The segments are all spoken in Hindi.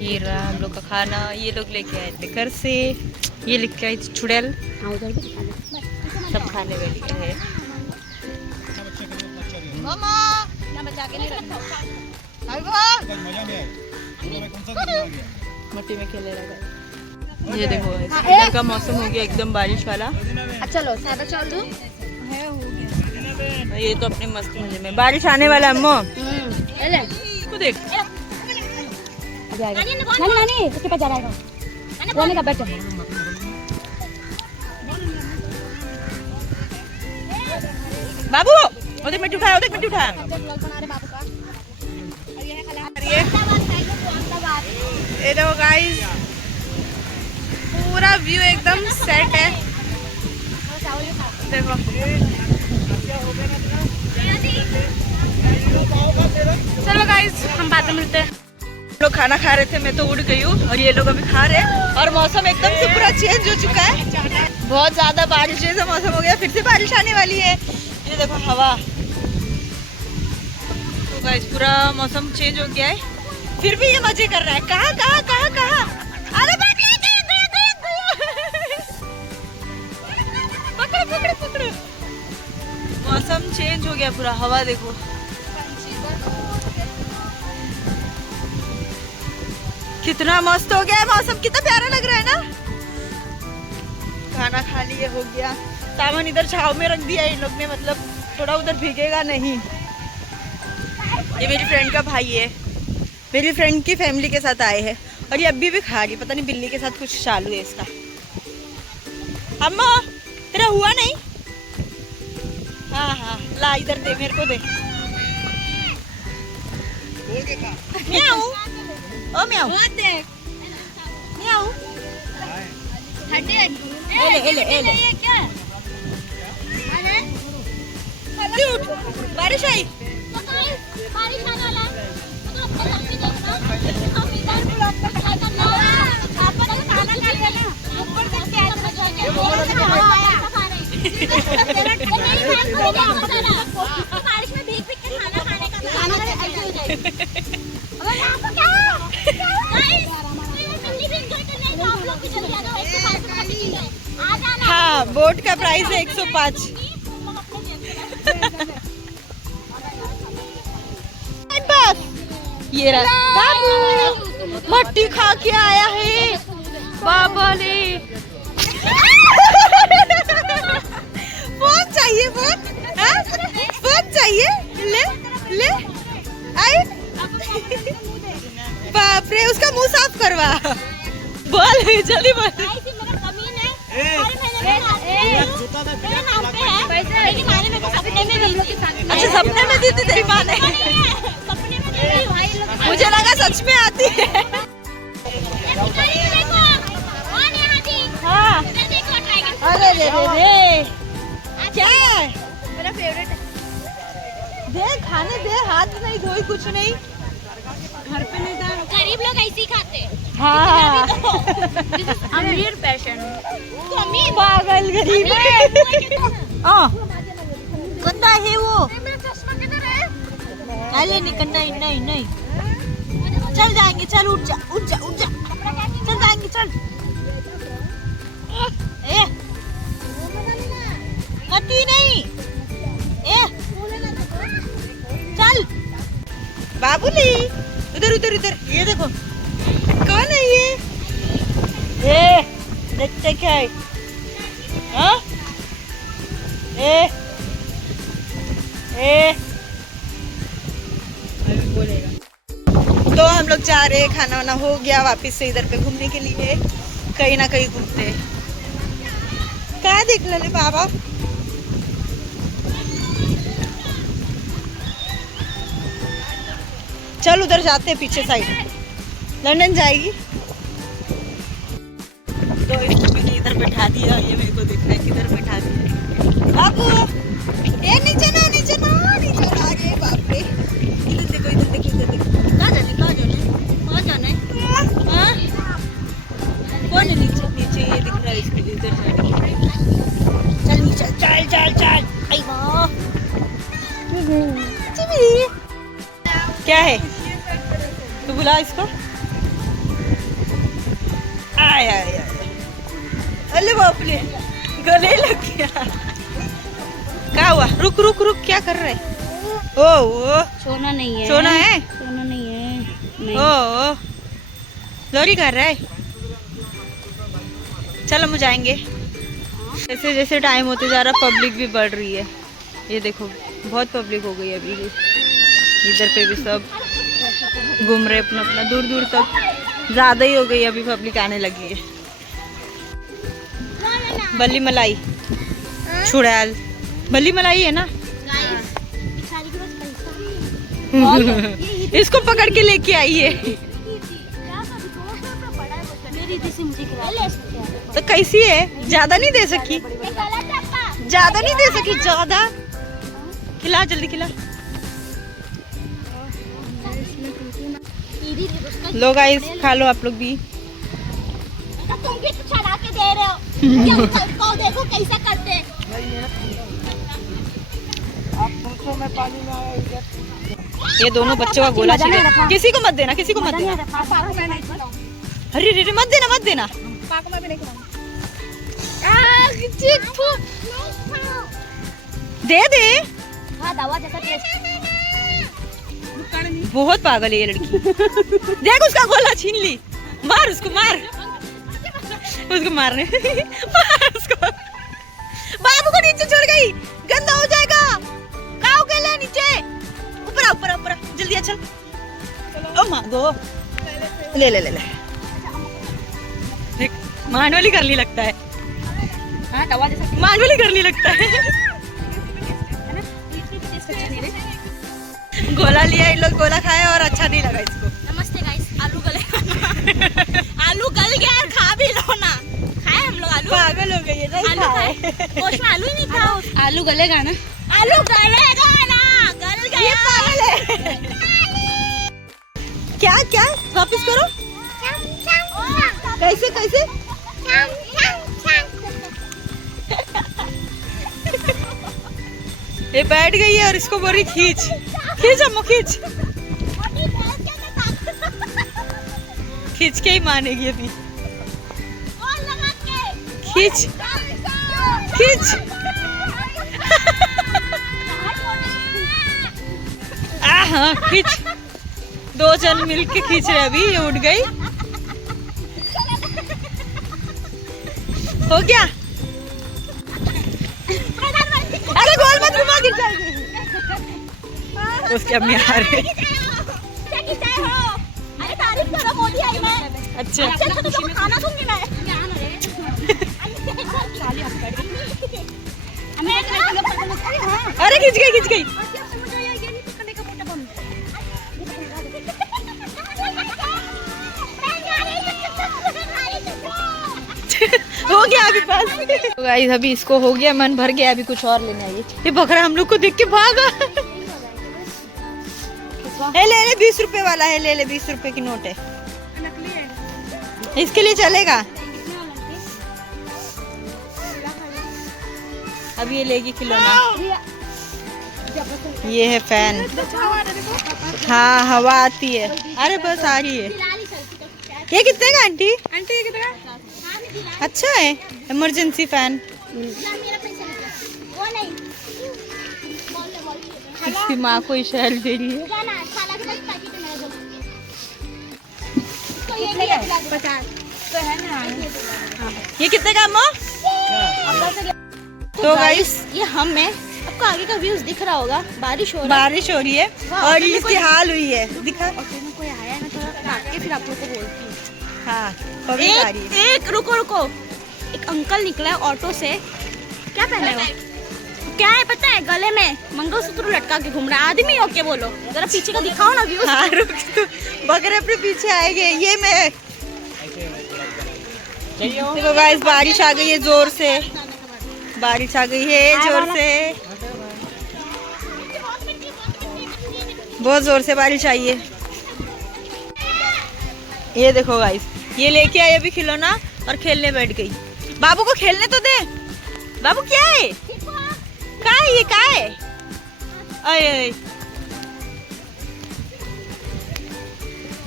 ये रहा हम लोग का खाना। ये लोग लेके आए थे घर से। ये लेके आई थी चुड़ैल। उधर भी सब खाने वाली है। मामा ना बचा के नहीं रखो। मट्टी में खेले लगा। ये देखो इधर का मौसम हो गया एकदम बारिश वाला। अच्छा लो सादा चावल दो। ये तो अपने मस्त मजे में बारिश आने वाला है अम्मो। इसको देख नानी उसके पास जा रहा है रोने का बैठ। बाबू उधर मिट्टी उठा उधर मिट्टी उठा। ये देखो गाइस पूरा व्यू एकदम सेट है। देखो चलो गाइस हम बाद में मिलते हैं। लोग खाना खा रहे थे, मैं तो उड़ गई हूँ और ये लोग अभी खा रहे हैं। और मौसम एकदम से पूरा चेंज हो चुका है। बहुत ज्यादा बारिश जैसा मौसम हो गया। फिर से बारिश आने वाली है। ये देखो हवा। तो गाइस पूरा मौसम चेंज हो गया है। फिर भी ये मजे कर रहा है। कहाँ कहाँ कहाँ कहाँ अरे पकड़ो पकड़ो पकड़ो। मौसम चेंज हो गया पूरा। हवा देखो कितना मस्त हो गया है मौसम। कितना प्यारा लग रहा है ना। खाना खा लिए हो गया। सामान इधर छाव में रख दिया इन लोग ने, मतलब थोड़ा उधर भीगेगा नहीं। ये मेरी फ्रेंड का भाई है। मेरी फ्रेंड की फैमिली के साथ आए हैं और ये अभी भी खा रही। पता नहीं बिल्ली के साथ कुछ चालू है इसका। अम्मा तेरा हुआ नहीं। हाँ हाँ ला इधर दे मेरे को दे। म्याऊ ओ म्याऊ म्याऊ। एले एले क्यूट। बारिश आई। बारिश में भीग भीग के खाना खाने का हाँ बोट का प्राइस है 105। ये रहा बाबू मट्टी खा के आया है बाबा ने। फोन चाहिए फोन। हाँ? फोन चाहिए ले ले आई। बाप रे उसका मुंह साफ करवा। बोल जल्दी बोल। अच्छा सपने में दी थी तेरी माँ ने। मुझे लगा सच में आती है। हाँ अरे रे रे रे क्या है मेरा फेवरेट है। दे खाने दे। हाथ नहीं धोई कुछ नहीं। घर पे नहीं था। गरीब लोग ऐसे ही खाते। हाँ अमीर पैशन तो अमीर पागल गरीब है। गंदा है वो। अरे नहीं गंदा नहीं नहीं। चल जाएंगे चल उठ जा उठ जा उठ जा। चल जाएंगे चल। ए मती नहीं ए चल बाबूली उधर उधर उधर। ये देखो कौन है ये। ए देखते क्या है। हाँ ए ए बोलेगा। तो हम लोग जा रहे हैं। खाना वाना हो गया। वापस से इधर पे घूमने के लिए कहीं ना कहीं घूमते हैं। क्या देख ले बाबा। चल उधर जाते हैं पीछे साइड। लंदन जाएगी तो इसको मैंने इधर बैठा दिया। ये मेरे को दिख रहा है किधर बैठा दिया। बाबू ये नीचे ना नीचे ना नीचे ना। अरे बाप रे इधर देखो इधर देखो इधर देखो। कहाँ जाना है कहाँ जाना है कहाँ जाना है। हाँ कौन है नीचे नीचे। ये दिख रहा है इसको इधर जाने। चल नीचे चल चल चल। आई वाह क्या है तू बुला इसको। बाप रे, गले लग गया। क्या हुआ? रुक रुक रुक, क्या कर रहे? ओ सोना नहीं है। सोना है? सोना नहीं है। नहीं। ओ लोरी कर रहा है। चलो हम जाएंगे। जैसे जैसे टाइम होते जा रहा पब्लिक भी बढ़ रही है। ये देखो बहुत पब्लिक हो गई अभी। इधर पे भी सब घूम रहे अपना अपना, दूर दूर तक ज़्यादा ही हो गई अभी पब्लिक आने लगी है। बल्ली मलाई छुड़ैल, बल्ली मलाई है ना। इसको पकड़ के लेके आई है। तो कैसी है? ज्यादा नहीं दे सकी, ज्यादा नहीं दे सकी, ज्यादा खिला, जल्दी खिला। लो गाइस खा लो आप लोग भी। तुम भी तो चढ़ा के दे रहे हो। क्या देखो कैसा करते हैं। ये दोनों बच्चों का गोला चाहिए। किसी को मत देना, किसी को मत देना। अरे रे मत देना, मत देना। दे दे। हाँ, दवा जैसा टेस्ट। बहुत पागल है ये लड़की। देख उसका गोला छीन ली। मार उसको, मार उसको, मारने मार उसको। बाबू को नीचे छोड़ गई, गंदा हो जाएगा। काऊ के ले नीचे, ऊपर आ, ऊपर आ, ऊपर आ, जल्दी आ, चल। ओ माँ दो, ले ले ले ले। देख मानवली कर ली लगता है। हाँ, दवा जैसा। मानवली कर ली लगता है। गोला लिया, इन लोग गोला खाए और अच्छा नहीं लगा इसको। नमस्ते गाइस, आलू गले। आलू गल गया यार, खा भी लो ना। खाए हम लोग आलू। पागल हो गई है, नहीं आलू खाए। गोश्त में आलू ही नहीं था। आलू गलेगा ना। आलू गलेगा ना, गल गया। ये पागल है। क्या क्या वापस करो। कैसे कैसे? ये बैठ गई है और इसको बोल रही खींच खींच, अम्मू खींच। खींच के ही मानेगी अभी। खींच खींच। हाँ खींच। दो जन मिलके खींच रहे, अभी ये उठ गई। हो गया। अरे गोल मत घुमा, गिर जाएगी। उसकी अम्मी आ रही। अरे तारीफ करो, मोदी आई मैं। अच्छा अच्छा तो खाना दूंगी मैं। अरे खिंच गई, खिंच गई। हो गया अभी बस। तो गाइस अभी इसको हो गया, मन भर गया, अभी कुछ और लेने आइए। ये बकरा हम लोग को देख के भागा। ले ले 20 रुपए वाला है, ले ले 20 रुपए की नोट है। इसके लिए चलेगा। अब ये लेगी खिलौना। ये है फैन। हाँ हवा आती है। अरे बस आ रही है। ये कितने का आंटी? आंटी ये कितने का? अच्छा है, इमरजेंसी फैन। इसकी माँ को इशारा दे रही है। ये कितने का अम्मा? तो गाइस ये हम है। आपको आगे का व्यूज दिख रहा होगा। बारिश हो रही है और इसकी हाल हुई है। दिखा कोई आया है ना, थोड़ा काट के फिर आप लोग को बोलती हूँ। हाँ पब्लिक आ रही है। एक रुको रुको, एक अंकल निकला है ऑटो से। क्या पहना है वो? क्या है पता है? गले में मंगलसूत्र लटका के घूम रहा है। आदमी हो के बोलो, जरा पीछे का दिखाओ ना व्यूज। हाँ रुक, तू बकरे अपने पीछे आएंगे। ये मैं देखो गाइस बारिश आ गई है जोर से, बारिश आ गई है जोर से, बहुत जोर से बारिश आई है। ये देखो गाइस, ये लेके आई अभी खिलौना और खेलने बैठ गई। बाबू को खेलने तो दे। बाबू क्या है? क्या है ये? क्या है? अरे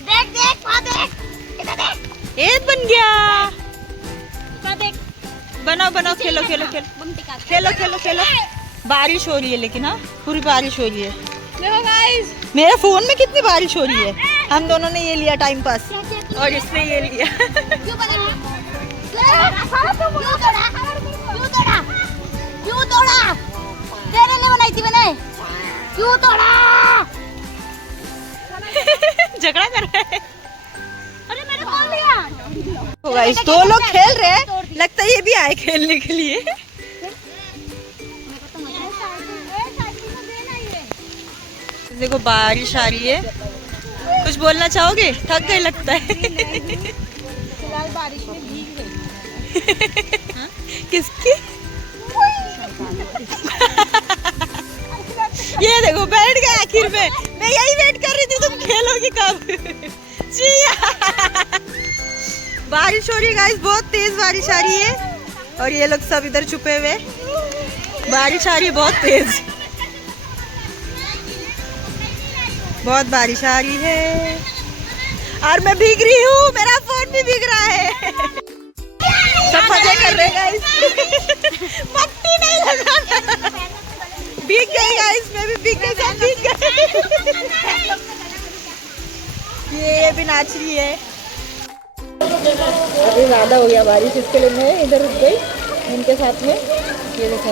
देख देख वहाँ देख, इधर देख। ये बन गया। वहाँ देख। बनाओ बनाओ, खेलो खेलो खेलो खेलो खेलो खेलो। बारिश हो रही है लेकिन, हाँ पूरी बारिश हो रही है। देखो गाइस, मेरे फोन में कितनी बारिश हो रही है। हम दोनों ने ये लिया टाइम पास और इसने ये लिया। क्यों तोड़ा? तेरे लिए बनाई थी मैंने। क्यों तोड़ा? झगड़ा कर रहे हैं। अरे मैंने कौन लिया? तो गाइस दो लोग खेल रहे हैं, लगता है ये भी आए खेलने के लिए। देखो बारिश आ रही है, कुछ बोलना चाहोगे? थक गए लगता है। फिलहाल बारिश में भीग गई। किसकी? ये देखो बैठ गए आखिर में। मैं यही वेट कर रही थी तुम खेलोगी कब। बारिश हो रही है गाइस, बहुत तेज बारिश आ रही है और ये लोग सब इधर छुपे हुए। बारिश आ रही है बहुत तेज, बहुत बारिश आ रही है और मैं भीग रही हूँ। मेरा फोन भी भीग रहा है। सब मजे कर रहे हैं गाइस। मट्टी नहीं लगा, भीग गई गाइस। मैं भी भीग गई, सब भीग गए। ये भी नाच रही है। अभी ज़्यादा हो गया बारिश, इसके लिए मैं इधर रुक गई इनके साथ में। ये देखो,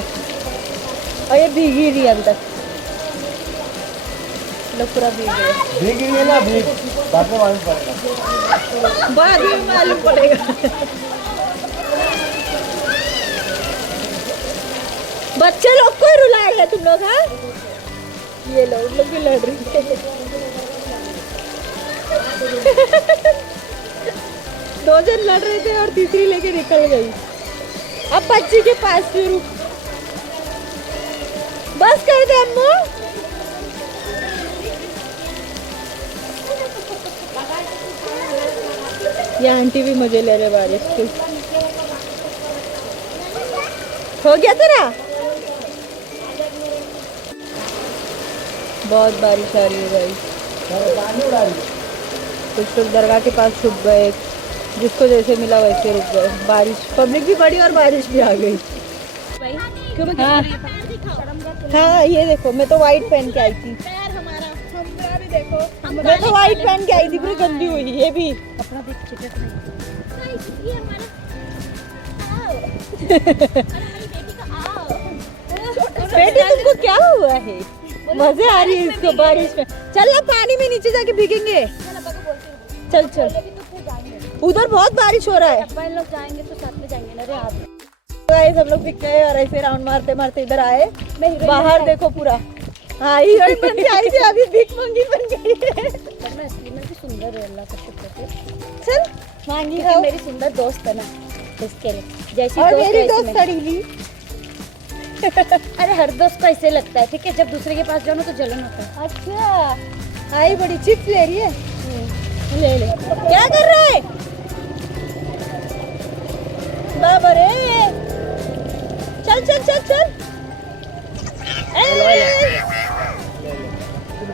और ये भीगी रही है अभी तक। लोग पूरा भीग गए। भीग रही है ना, भीग बाद में मालूम पड़ेगा। बाद में मालूम पड़ेगा। बच्चे लोग को रुलाएगा तुम लोग, हाँ? ये लोग भी लड़ रही है। दो जन लड़ रहे थे और तीसरी लेके निकल गई। अब बच्ची के पास फिर बस कर दे अम्मू। ये आंटी भी मजे ले रहे बारिश के। हो गया तेरा? बहुत बारिश आ रही है भाई। कुछ लोग दरगाह के पास छुप गए, जिसको जैसे मिला वैसे रुक गए। बारिश, पब्लिक भी बढ़ी और बारिश भी आ गई। हाँ हाँ, ये देखो मैं तो वाइट पहन के आई थी। हमारा भी देखो। मैं तो वाइट पहन के आई थी, पूरी गंदी हुई। ये भी अपना देख चिकट नहीं। ये हमारा बेटी तुमको क्या हुआ है? मजे आ रही है इसको बारिश में। चल ना पानी में नीचे जाके भीगेंगे। चल चल, उधर बहुत बारिश हो रहा है। अपन लोग जाएंगे तो साथ में जाएंगे ना रे आप। गाइस हम लोग दिख गए और ऐसे राउंड मारते मारते इधर आए। बाहर देखो पूरा। हाँ हीरोइन बन के आई थी, अभी भीख मंगी बन गई है। मैं असली में भी सुंदर है, अल्लाह का शुक्र है। चल मांगी क्योंकि खाओ। मेरी सुंदर दोस्त है ना, इसके लिए जैसी और दोस्त मेरी वैसी दोस्त मैं। सड़ीली। अरे हर दोस्त को ऐसे लगता है, ठीक है? जब दूसरे के पास जाओ ना तो जलन होता है। अच्छा आई बड़ी चिप्स ले रही है। ले ले। क्या कर रहे हैं? बाबा रे, चल चल चल चल।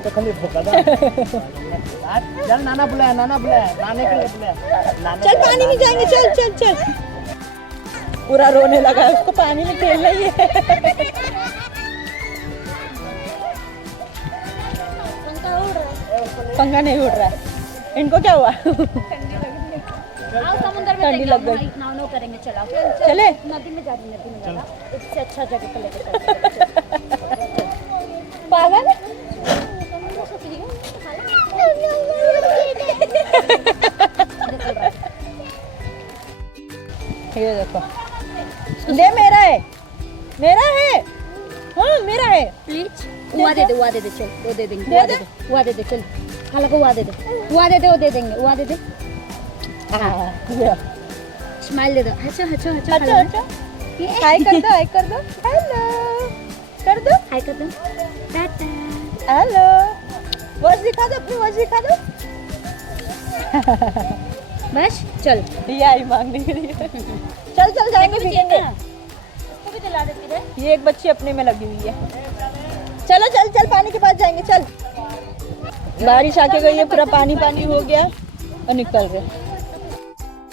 तो खाली भूखा था। चल नाना बुलाया, नाना बुलाया, नाने के लिए बुलाया। चल पानी में जाएंगे, चल चल चल। पूरा रोने लगा है, उसको पानी में खेलना ही है। पंखा नहीं उड़ रहा है। इनको क्या हुआ? आओ समुद्र में ठंडी लग गई। नाव करेंगे, चलाओ। चले? नदी में जाना, नदी में जाना। इससे अच्छा जगह पे लेके चलो। पागल है? ये देखो, ले मेरा है, मेरा है। हाँ मेरा है। प्लीज हुआ दे दे, हुआ दे दे, चल वो दे देंगे। दे हुआ दे? दे दे, हुआ दे दे, चल खाला को हुआ दे दे, हुआ दे दे, वो दे देंगे। हुआ दे दे, ये स्माइल दे दो। अच्छा अच्छा अच्छा अच्छा अच्छा, हाय कर दो, हाय कर दो, हेलो कर दो, हाय कर दो, टाटा। हेलो। वॉच दिखा दो, अपनी वॉच दिखा दो। बस चल। ये आई मांगने के लिए। चल चल जाएंगे, भीगेंगे। इसको भी दिला देती है। ये एक बच्ची अपने में लगी हुई है। चलो चल चल, पानी के पास जाएंगे, चल। बारिश आके गई है, पूरा पानी पानी हो गया और निकल गए।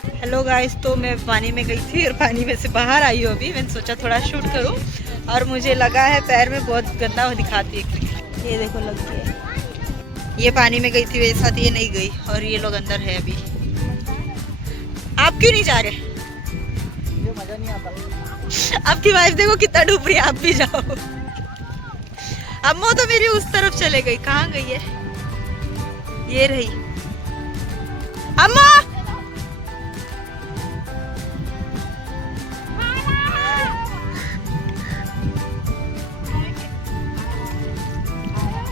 हेलो गाइस, तो मैं पानी में गई थी और पानी में से बाहर आई हूँ अभी। मैंने सोचा थोड़ा शूट करूँ और मुझे लगा है पैर में बहुत गंदा दिखाती है। ये देखो लग गया। ये पानी में गई थी, मेरे साथ ये नहीं गई और ये लोग अंदर है अभी। आप क्यों नहीं जा रहे? मुझे मजा नहीं आता। आपकी वाइफ देखो कितना डूब रही है, आप भी जाओ। अम्मो तो मेरी उस तरफ चले गई। कहाँ गई है? ये रही अम्मा।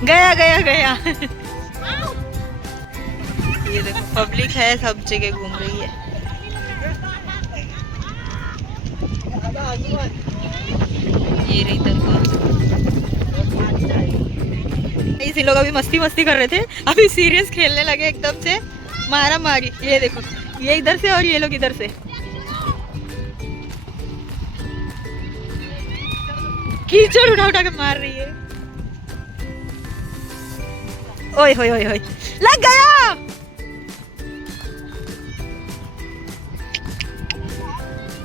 गया गया गया। ये देखो पब्लिक है, सब जगह घूम रही है। ये रही इसी लोग अभी मस्ती मस्ती कर रहे थे, अभी सीरियस खेलने लगे एकदम से, मारा मारी। ये देखो ये इधर से और ये लोग इधर से। कीचड़ उठा उठा के मार रही है। ओए होए होए होए, लग गया।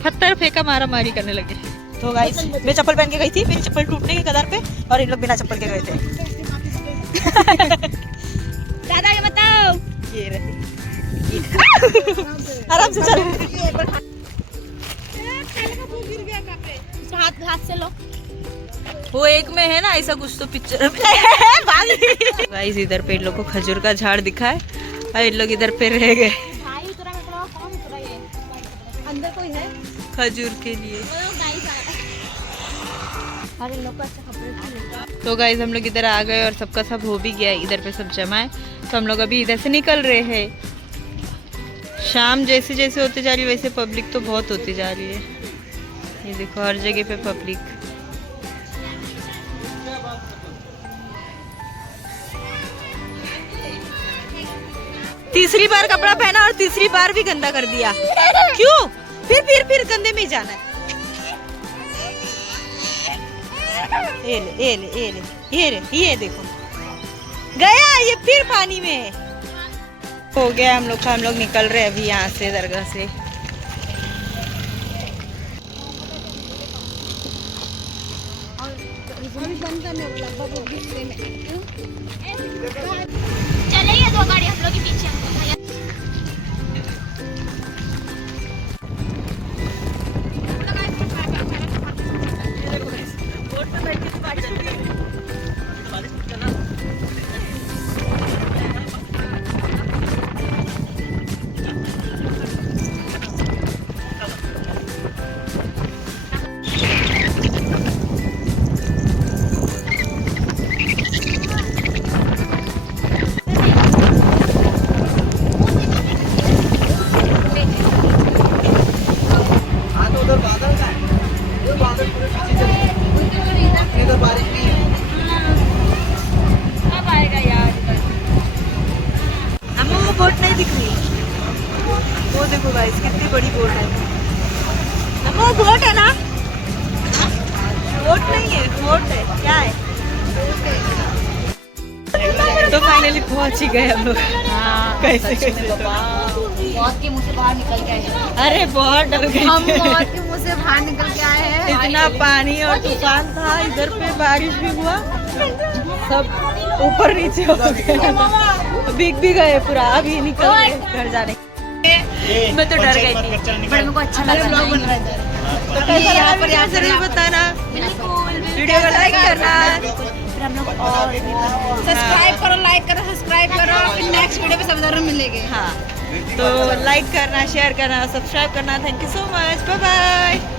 पत्थर फेंका, मारा मारी करने लगे। तो गाइस मैं चप्पल पहन के गई थी, मेरी चप्पल टूटने के कगार पे और इन लोग बिना चप्पल के गए थे। दादा ये बताओ। ये रही। आराम से चल। हाथ हाथ से लो। वो एक में है ना ऐसा कुछ, तो पिक्चर गाइस इधर पे इन लोग को खजूर का झाड़ दिखा है और इन लोग इधर पे रह गए भाई उतरा में थोड़ा कौन उतरा ये अंदर कोई है? खजूर के लिए। अरे लोग अच्छा खबर। तो गाइस हम लोग इधर आ गए और सबका सब हो भी गया, इधर पे सब जमा है। तो हम लोग अभी इधर से निकल रहे हैं। शाम जैसे जैसे होते जा रही है वैसे पब्लिक तो बहुत होती जा रही है। ये देखो हर जगह पे पब्लिक। तीसरी बार कपड़ा पहना और तीसरी बार भी गंदा कर दिया। क्यों? फिर गंदे में ही जाना है। ये देखो गया ये फिर पानी में। हो गया हम लोग का, हम लोग निकल रहे हैं अभी यहाँ से दरगाह से। चले ये दो गाड़ी हम लोग के पीछे। बोट नहीं दिख रही। वो देखो गाइस कितनी बड़ी बोट है। वो बोट है ना? बोट नहीं है, बोट है। क्या है? तो फाइनली पहुंच ही गए हम लोग। कैसे मौत के मुंह से बाहर निकल गए। अरे बहुत डर गए हम मौत के मुंह से बाहर निकल के आए हैं। इतना पानी और तूफान था, इधर पे बारिश भी हुआ, सब ऊपर नीचे हो गया, भीग भी गए पूरा। अभी निकल गए घर जाने। मैं तो डर गई थी, पर मेरे को अच्छा लगा। ब्लॉग बन रहा है तो कैसा लगा पर यहाँ से नहीं बताना, वीडियो को लाइक करना, फिर हम लोग और सब्सक्राइब करो, लाइक करो, सब्सक्राइब करो। फिर नेक्स्ट वीडियो पे सब जरूर मिलेंगे। हाँ तो लाइक करना, शेयर करना, सब्सक्राइब करना। Thank you so much, bye bye.